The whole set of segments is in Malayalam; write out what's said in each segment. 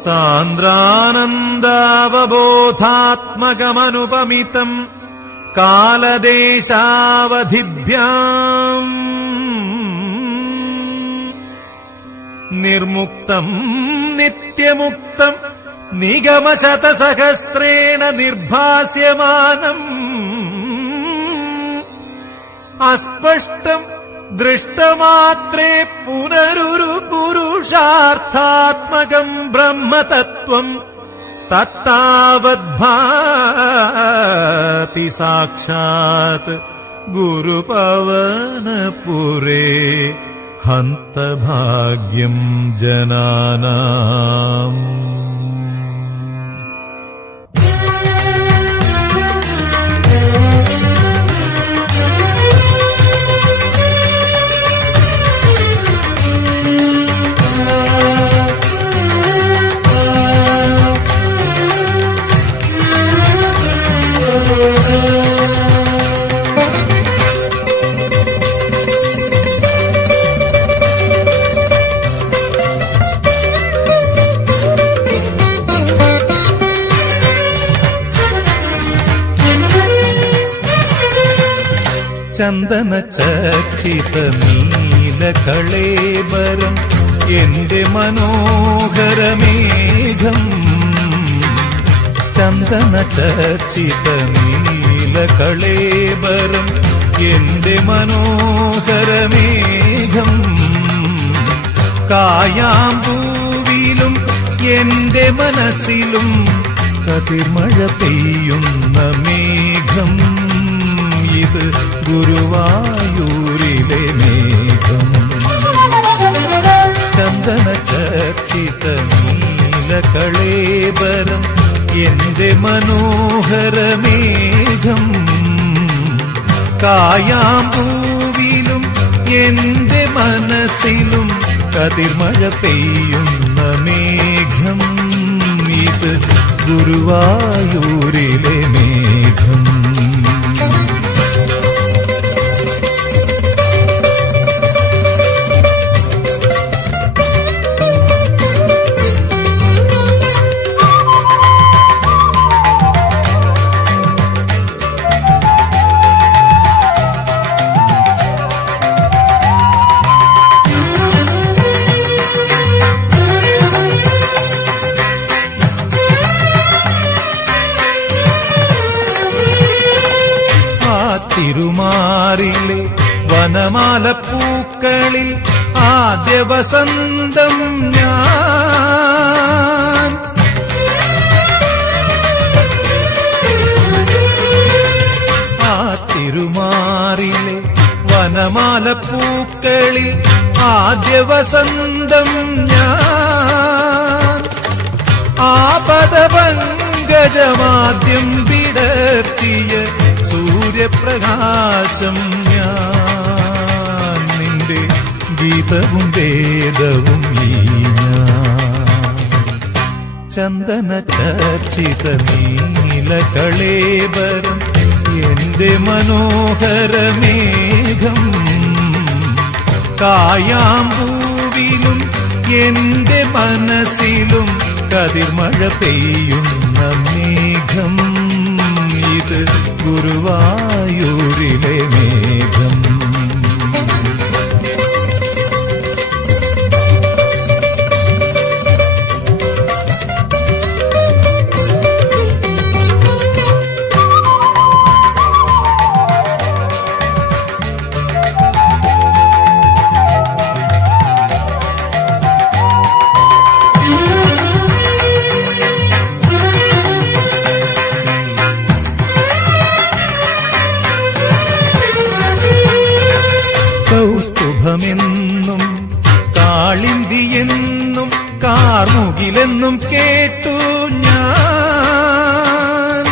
സാന്ദ്രാനന്ദാവബോധാത്മകമനുപമിതം കാലദേശാവധിഭ്യാം നിർമുക്തം നിത്യമുക്തം നിഗമശതസഹസ്രേണ നിർഭാസ്യമാനം അസ്പഷ്ടം ദൃഷ്ടമാത്രേ പുനരുരു പുരുഷാർത്ഥാത്മകം ബ്രഹ്മതത്വം തത്താവദ്ഭാതി സാക്ഷാത് ഗുരുപവനപുരേ ഹന്തഭാഗ്യം ജനാനാം. ചന്ദന ചർച്ചിത നീലകളേബരം എന്റെ മനോഹരമേഘം. ചന്ദന ചർച്ചിത നീലകളേബരം എന്റെ മനോഹരമേഘം. കായാമ്പൂവിലും എന്റെ മനസ്സിലും കതിർമഴ പെയ്യുന്ന മേഘം. ഇത് ഗുരുവായൂരിലെ മേഘം. ചന്ദന ചർച്ചിത നീലകളേബരം എന്റെ മനോഹരമേഘം. കായാമ്പൂവിലും എന്റെ മനസ്സിലും കതിർമഴ പെയ്യുന്ന മേഘം. ഇത് ഗുരുവായൂരിലെ മേഘം. തിരുമാറിലെ വനമാലപ്പൂക്കളിൽ ആദ്യ വസന്തം ഞാൻ. ആ തിരുമാറിലെ വനമാലപ്പൂക്കളിൽ ആദ്യ വസന്തം ഞാൻ. ആപദപങ്കജമാദ്യം വിടർത്തിയ സൂര്യപ്രകാശം ഞാൻ. നിന്റെ ഗീതവും വേദവും ഈ ഞാൻ. ചന്ദന ചർച്ചിത നീലകളേബരം എന്റെ മനോഹരമേഘം. കായാമ്പൂവിലും എന്റെ മനസ്സിലും കതിർമഴ പെയ്യുന്ന മേഘം. ഇത് ഗുരുവായൂരിലെ മേഘം. കൗസ്തുഭമെന്നും കാളിന്തിയെന്നും കാർമുകിലെന്നും കേട്ടു ഞാൻ.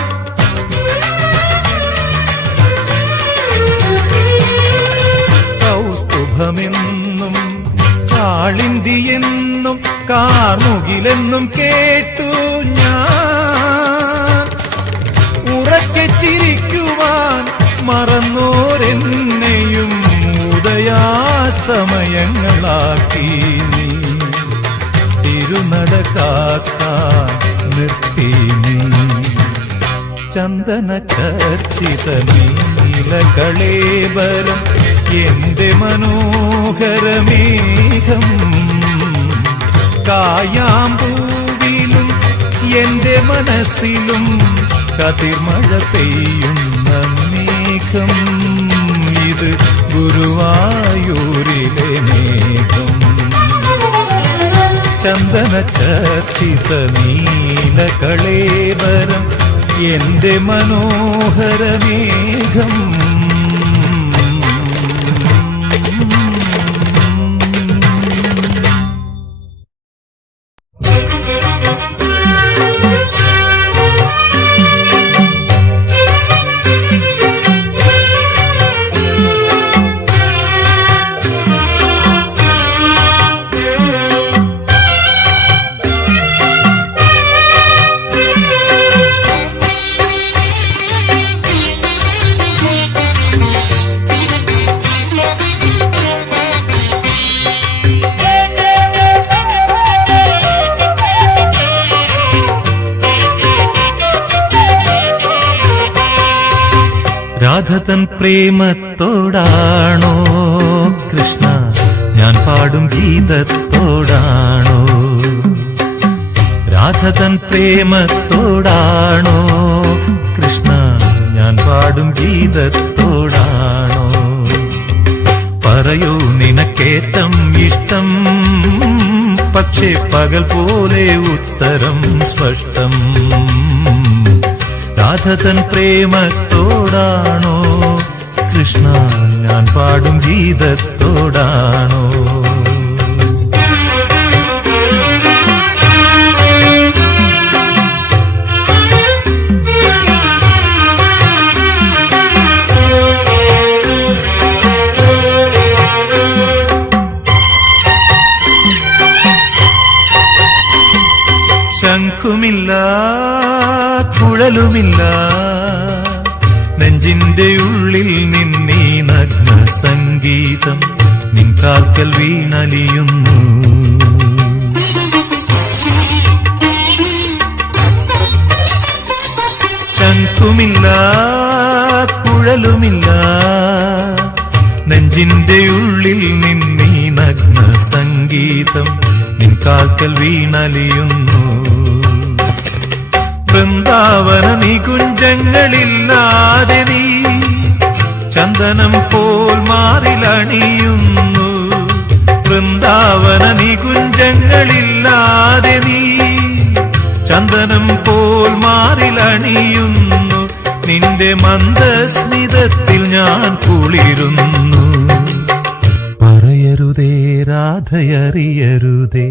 കൗസ്തുഭമെന്നും കാളിന്തിയെന്നും കാർമുകിലെന്നും കേട്ടു ഞാൻ. ഉറക്കെ ചിരിക്കുവാൻ മറന്നോരെന്നെയും ഉദയാസ്തമയങ്ങളാക്കി നീ. തിരുനട കാക്കാൻ നിർത്തി നീ ചന്ദന ചർച്ചിത നീലകളേബരം എന്റെ മനോഹരമേഘം കായാമ്പൂവിലും എന്റെ മനസ്സിലും കതിർമഴ പെയ്യുന്ന മേഘം ഇത് ഗുരുവായൂരിലെ മേഘം ചന്ദന ചർച്ചിത നീലകളേബരം എന്റെ മനോഹരമേഘം രാധതൻ പ്രേമത്തോടാണോ കൃഷ്ണ ഞാൻ പാടും ഗീതത്തോടാണോ രാധതൻ പ്രേമത്തോടാണോ കൃഷ്ണ ഞാൻ പാടും ഗീതത്തോടാണോ പറയൂ നിനക്കേറ്റം ഇഷ്ടം പക്ഷേ പകൽ പോലെ ഉത്തരം സ്പഷ്ടം രാധതൻ പ്രേമത്തോടാണോ കൃഷ്ണ ഞാൻ പാടും ഗീതത്തോടാണോ ശംഖുമില്ല കുഴലുമില്ല നെഞ്ചിന്റെ ഉള്ളിൽ നിന്നീ നഗ്ന സംഗീതം നിൻ കാൽക്കൽ വീണലിയുന്നു ശംഖുമില്ല കുഴലുമില്ല നെഞ്ചിന്റെ ഉള്ളിൽ നിന്നീ നഗ്ന സംഗീതം നിൻ കാൽക്കൽ വീണലിയുന്നു വൃന്ദാവന നികുഞ്ചങ്ങളില്ലാതെ നീ ചന്ദനം പോൽ മാറിലണിയുന്നു വൃന്ദാവന നികുഞ്ചങ്ങളില്ലാതെ നീ ചന്ദനം പോൽ മാറിലണിയുന്നു നിന്റെ മന്ദസ്മിതത്തിൽ ഞാൻ കുളിരുന്നു പറയരുതേ രാധയറിയരുതേ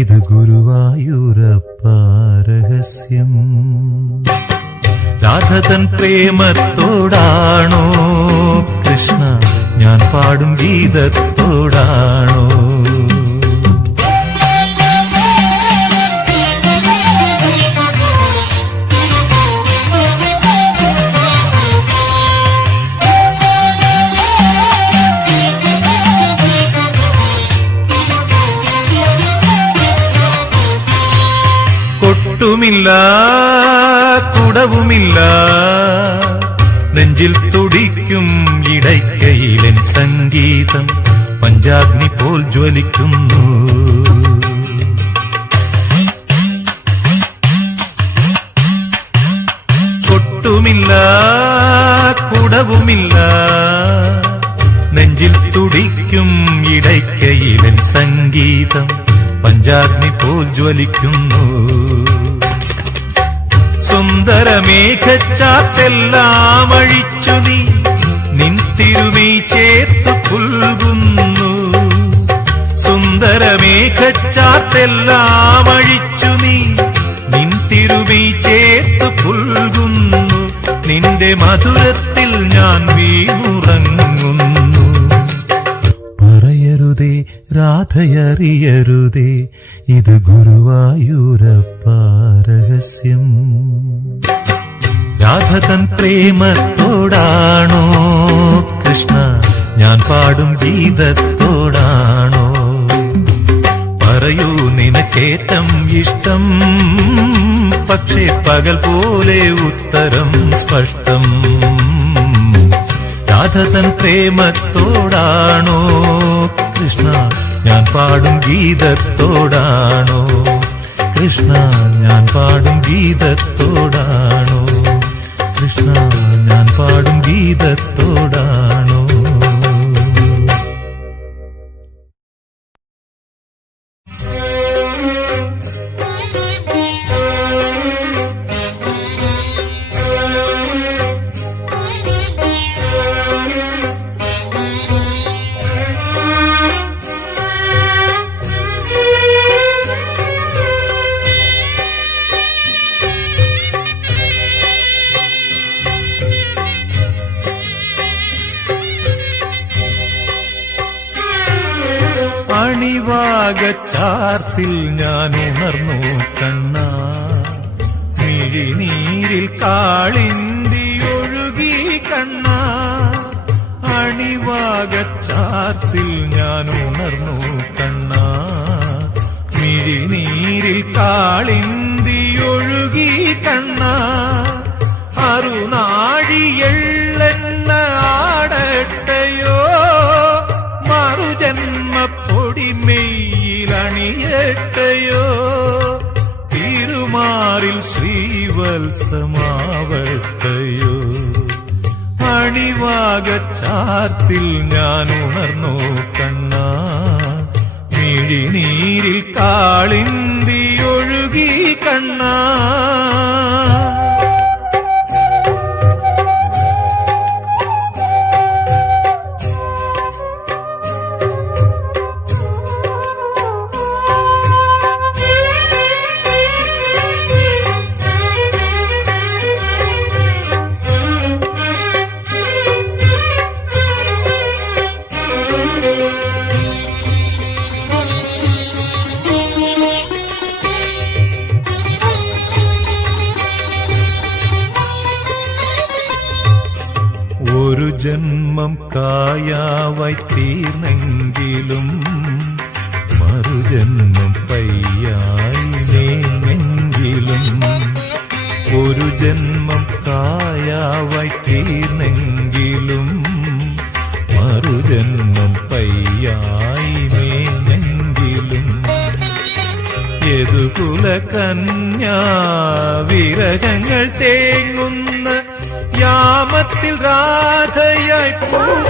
ഇത് ഗുരുവായൂരപ്പ രഹസ്യം രാധതൻ പ്രേമത്തോടാണോ കൃഷ്ണ ഞാൻ പാടും ഗീതത്തോടാണോ കൊട്ടുമില്ല കുടവുമില്ല നെഞ്ചിൽ തുടിക്കും ഇടയ്ക്കയിലൻ സംഗീതം പഞ്ചാഗ്നി പോൽ ജ്വലിക്കുന്നു കൊട്ടുമില്ല കുടവുമില്ല നെഞ്ചിൽ തുടിക്കും ഇടയ്ക്കയിലൻ സംഗീതം പഞ്ചാഗ്നി പോൽ ജ്വലിക്കുന്നു സുന്ദരമേഘച്ചാത്തെല്ലാം അഴിച്ചു നീ നിൻ തിരുമൈ ചേർത്തു പുൽകുന്നു സുന്ദരമേഘച്ചാത്തെല്ലാം അഴിച്ചു നീ നിൻ തിരുമൈ ചേർത്തു പുൽകുന്നു നിന്റെ മധുരത്തിൽ ഞാൻ വീണുറങ്ങുന്നു പറയരുതേ രാധയറിയരുതേ ഇത് ഗുരുവായൂരപ്പ രഹസ്യം രാധതൻ പ്രേമത്തോടാണോ കൃഷ്ണ ഞാൻ പാടും ഗീതത്തോടാണോ പറയൂ നിനക്കേറ്റം ഇഷ്ടം, പക്ഷേ പകൽ പോലെ ഉത്തരം സ്പഷ്ടം. രാധതൻ പ്രേമത്തോടാണോ കൃഷ്ണ ഞാൻ പാടും ഗീതത്തോടാണോ? കൃഷ്ണ ഞാൻ പാടും ഗീതത്തോടാണോ? കൃഷ്ണ ഞാൻ പാടും ഗീതത്തോടാണോ? അണിവാകച്ചാർത്തിൽ ഞാൻ ഉണർന്നു കണ്ണ, മിഴിനീരിൽ കാളിന്തി ഒഴുകി കണ്ണ. അണിവാകച്ചാർത്തിൽ ഞാൻ ഉണർന്നു കണ്ണ, മിഴിനീരിൽ കാളിന്തി ഒഴുകി കണ്ണ. അറുനാഴിയെള്ളെണ്ണ ആടട്ടയോ, പൊടിമെയ്യിലണിയട്ടയോ, തിരുമാറിൽ ശ്രീവത്സമാവട്ടയോ. അണിവാകച്ചാർത്തിൽ ഞാൻ ഉണർന്നു കണ്ണ, മിഴിനീരിൽ കാളിന്തി ഒഴുകി കണ്ണ. ഒരു ജന്മം കായാവായി തീർന്നെങ്കിലും മറുജന്മം പയ്യായി നേർന്നെങ്കിലും. ഒരു ജന്മം കായാവായി തീർന്നെങ്കിലും മറുജന്മം പയ്യായി നേർന്നെങ്കിലും. യദുകുല കന്യാ വിരഹങ്ങൾ തേങ്ങുന്ന യാമത്തിൽ രാധയായി പൂത്ത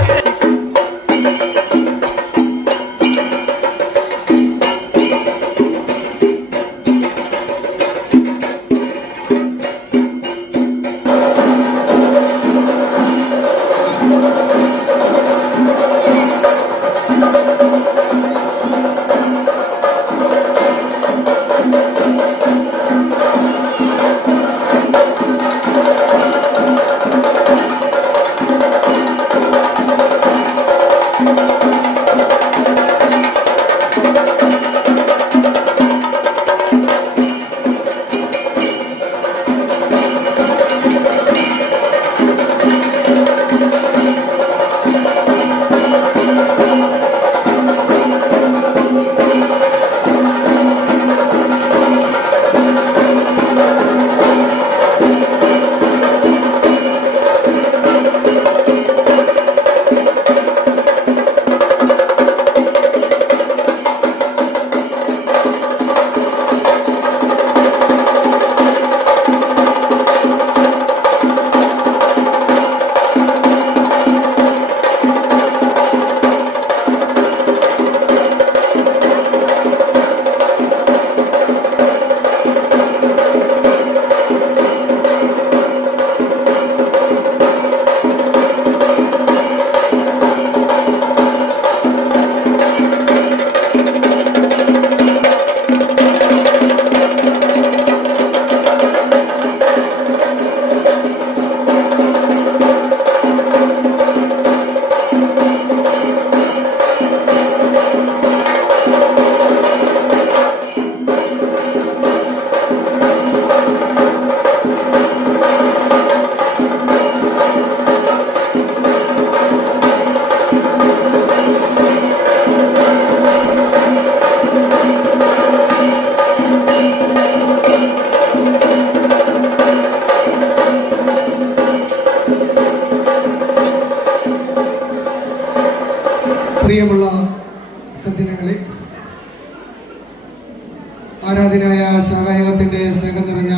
ആരാധനായ ശാഖായോഗത്തിന്റെ സ്നേഹം നിറഞ്ഞ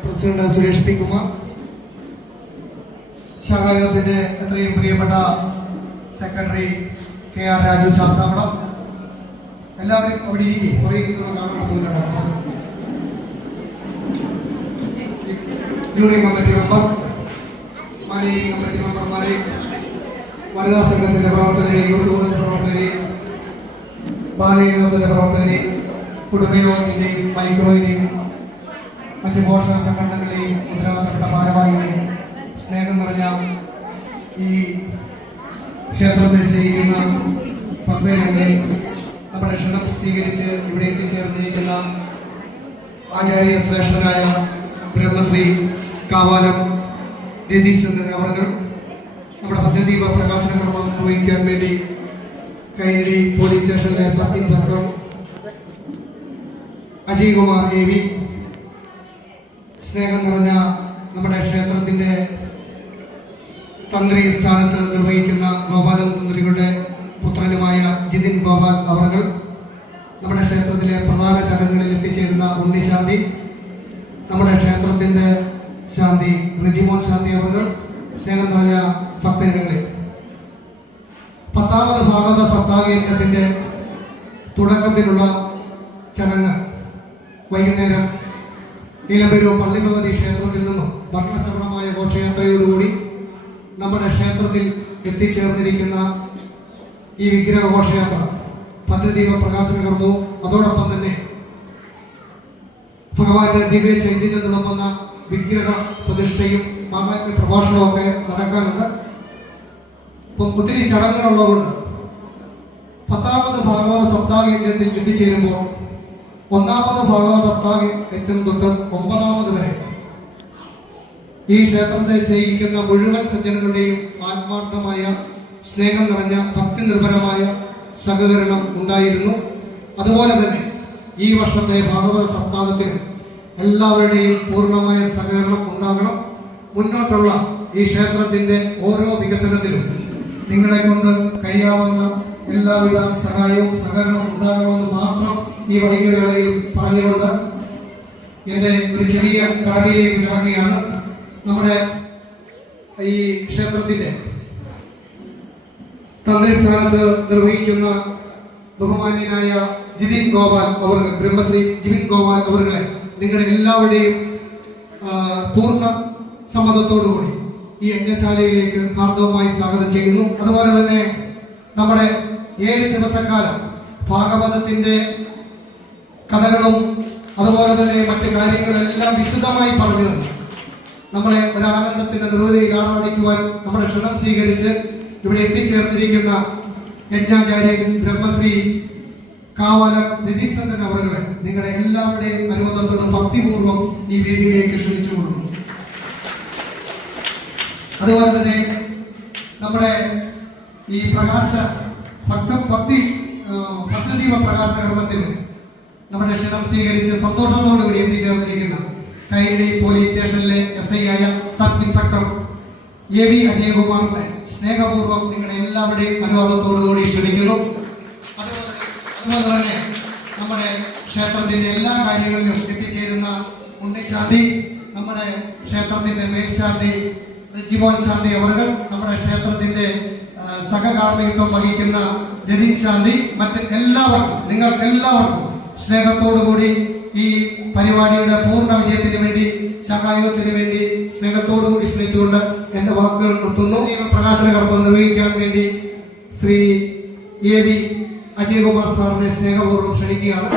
പ്രസിഡന്റ് സുരേഷ് പി കുമാർ, ശാഖായോഗത്തിന്റെ എത്രയും പ്രിയപ്പെട്ട secretary K R Raju Sasthavalam, എല്ലാവരും അവിടെ ഇരിക്കും. കുറേ കാണുന്ന സുഹൃത്തുക്കളാണ്. Union committee member, managing committee മെമ്പർമാരെ, വനിതാ സംഘത്തിന്റെ പ്രവർത്തകരെ, യൂത്ത് കോൺഗ്രസ് പ്രവർത്തകരെ, ബാലയോഗത്തിന്റെ പ്രവർത്തകരെ, കുടുംബയോഗത്തിന്റെയും മൈക്രോയുടെയും മറ്റ് പോഷക സംഘടനകളെയും ഉത്തരവാദിത്തപ്പെട്ട ഭാരവാഹികളെയും സ്നേഹം നിറഞ്ഞ ഈ ക്ഷേത്രത്തെ സ്നേഹിക്കുന്ന ഭക്തജനങ്ങളെ, നമ്മുടെ ക്ഷണം സ്വീകരിച്ച് ഇവിടെ എത്തിച്ചേർന്നിരിക്കുന്ന ആചാര്യ ശ്രേഷ്ഠനായ ബ്രഹ്മശ്രീ കാവാലം രതീശ്ചന്ദ്രൻ അവർ, നമ്മുടെ ഭദ്രദീപ പ്രകാശന കർമ്മം നിർവഹിക്കാൻ വേണ്ടി കൈനടി പോലീസ് സ്റ്റേഷനിലെ sub inspector Ajay Kumar A V, സ്നേഹം നിറഞ്ഞ നമ്മുടെ ക്ഷേത്രത്തിന്റെ തന്ത്രി സ്ഥാനത്ത് നിർവഹിക്കുന്ന ഗോപാലൻ തന്ത്രികളുടെ പുത്രനുമായ ജിതിൻ ഗോപാൽ അവർ, നമ്മുടെ ക്ഷേത്രത്തിലെ പ്രധാന ചടങ്ങുകളിൽ എത്തിച്ചേരുന്ന ഉണ്ണിശാന്തി, നമ്മുടെ ക്ഷേത്രത്തിന്റെ ശാന്തി റിജിമോൻ ശാന്തി അവർ, സ്നേഹം നിറഞ്ഞ ഭക്തജനങ്ങളെ, 10ാമത് ഭാഗവത സപ്താഹയജ്ഞത്തിന്റെ തുടക്കത്തിലുള്ള ചടങ്ങ് വൈകുന്നേരം നീലമ്പേരൂർ പള്ളിഭഗവതി ക്ഷേത്രത്തിൽ നിന്നും വർണ്ണശബളമായ ഘോഷയാത്രയോടുകൂടി നമ്മുടെ ക്ഷേത്രത്തിൽ എത്തിച്ചേർന്നിരിക്കുന്ന ഈ വിഗ്രഹ ഘോഷയാത്ര ഭദ്രദീപ പ്രകാശന കർമ്മവും അതോടൊപ്പം തന്നെ ഭഗവാന്റെ ദിവ്യ ചൈതന്യം തുളമ്പുന്ന വിഗ്രഹ പ്രതിഷ്ഠയും മഹാത്മ്യ പ്രഭാഷണവും ഒക്കെ നടക്കാനുണ്ട്. അപ്പം ഒത്തിരി ചടങ്ങുകളുള്ളതുകൊണ്ട് 10ാമത് ഭാഗവത സപ്താഹയജ്ഞത്തിൽ എത്തിച്ചേരുമ്പോൾ 1ാമത് ഭാഗവത സപ്താഹയജ്ഞം തൊട്ട് 9ാമത് വരെ ഈ ക്ഷേത്രത്തെ സ്നേഹിക്കുന്ന മുഴുവൻ സജ്ജനങ്ങളുടെയും ആത്മാർത്ഥമായ സ്നേഹം നിറഞ്ഞ ഭക്തി നിർഭരമായ സഹകരണം ഉണ്ടായിരുന്നു. അതുപോലെ തന്നെ ഈ വർഷത്തെ ഭാഗവത സപ്താഹത്തിന് എല്ലാവരുടെയും പൂർണ്ണമായ സഹകരണം ഉണ്ടാകണം. മുന്നോട്ടുള്ള ഈ ക്ഷേത്രത്തിന്റെ ഓരോ വികസനത്തിലും നിങ്ങളെ കൊണ്ട് കഴിയാവുന്ന എല്ലാവിധ സഹായവും സഹകരണവും ഉണ്ടാകണമെന്ന് മാത്രം ഈ വൈകിവേളയിൽ പറഞ്ഞുകൊണ്ട് എൻ്റെ ഒരു ചെറിയ കടമയിലേക്ക് കിടക്കുകയാണ്. നമ്മുടെ ഈ ക്ഷേത്രത്തിന്റെ തന്ത്രി സ്ഥാനത്ത് നിർവഹിക്കുന്ന ബഹുമാന്യനായ ജിതിൻ ഗോപാൽ അവർ, ബ്രഹ്മശ്രീ ജിതിൻ ഗോപാൽ അവരുടെ നിങ്ങളുടെ എല്ലാവരുടെയും പൂർണ്ണ സമ്മതത്തോടുകൂടി ഈ യജ്ഞശാലയിലേക്ക് ഹാർദവമായി സ്വാഗതം ചെയ്യുന്നു. അതുപോലെ തന്നെ നമ്മുടെ 7 ദിവസക്കാലം ഭാഗവതത്തിന്റെ കഥകളും അതുപോലെ തന്നെ മറ്റു കാര്യങ്ങളെല്ലാം വിശദമായി പറഞ്ഞു തന്നു നമ്മളെ ഒരു ആനന്ദത്തിന്റെ നിർവൃതിയിൽ ആറാടിക്കുവാൻ നമ്മുടെ ക്ഷണം സ്വീകരിച്ച് ഇവിടെ എത്തിച്ചേർന്നിരിക്കുന്ന യജ്ഞാചാര്യൻ ബ്രഹ്മശ്രീ കാവാലം രതീശ്ചന്ദ്രൻ അവരുടെ നിങ്ങളുടെ എല്ലാവരുടെയും അനുവാദത്തോട് ഭക്തിപൂർവ്വം ഈ വേദിയിലേക്ക് ക്ഷണിച്ചു കൊടുക്കുന്നു. അതുപോലെ തന്നെ നമ്മുടെ ഈ ഭക്തദീപ പ്രകാശന കർമ്മത്തിന് നമ്മുടെ ക്ഷണം സ്വീകരിച്ച് സന്തോഷത്തോടുകൂടി എത്തിച്ചേർന്നിരിക്കുന്ന കൈനടി പോലീസ് സ്റ്റേഷനിലെ SI ആയ സബ് ഇൻസ്പെക്ടർ എ വി അജയകുമാറിനെ സ്നേഹപൂർവ്വം നിങ്ങളുടെ എല്ലാവരുടെയും അനുവാദത്തോടുകൂടി ക്ഷണിക്കുന്നു. അതുപോലെ തന്നെ നമ്മുടെ ക്ഷേത്രത്തിന്റെ എല്ലാ കാര്യങ്ങളിലും എത്തിച്ചേരുന്ന ഉണ്ണിശാന്തി, നമ്മുടെ ക്ഷേത്രത്തിന്റെ മേൽശാന്തി റിജിമോൻ ശാന്തി അവർ, നമ്മുടെ ക്ഷേത്രത്തിന്റെ സഹകാർമ്മികത്വം വഹിക്കുന്ന രതീൻ ശാന്തി, മറ്റ് എല്ലാവർക്കും നിങ്ങൾക്കെല്ലാവർക്കും സ്നേഹത്തോടുകൂടി ഈ പരിപാടിയുടെ പൂർണ്ണ വിജയത്തിന് വേണ്ടി ശാഖായോഗത്തിന് വേണ്ടി സ്നേഹത്തോടുകൂടി ക്ഷണിച്ചുകൊണ്ട് എൻ്റെ വാക്കുകൾ നിർത്തുന്നു. ഈ പ്രകാശന കർമ്മം നിർവഹിക്കാൻ വേണ്ടി ശ്രീ എ വി അജയകുമാർ സാറിനെ സ്നേഹപൂർവ്വം ക്ഷണിക്കുകയാണ്.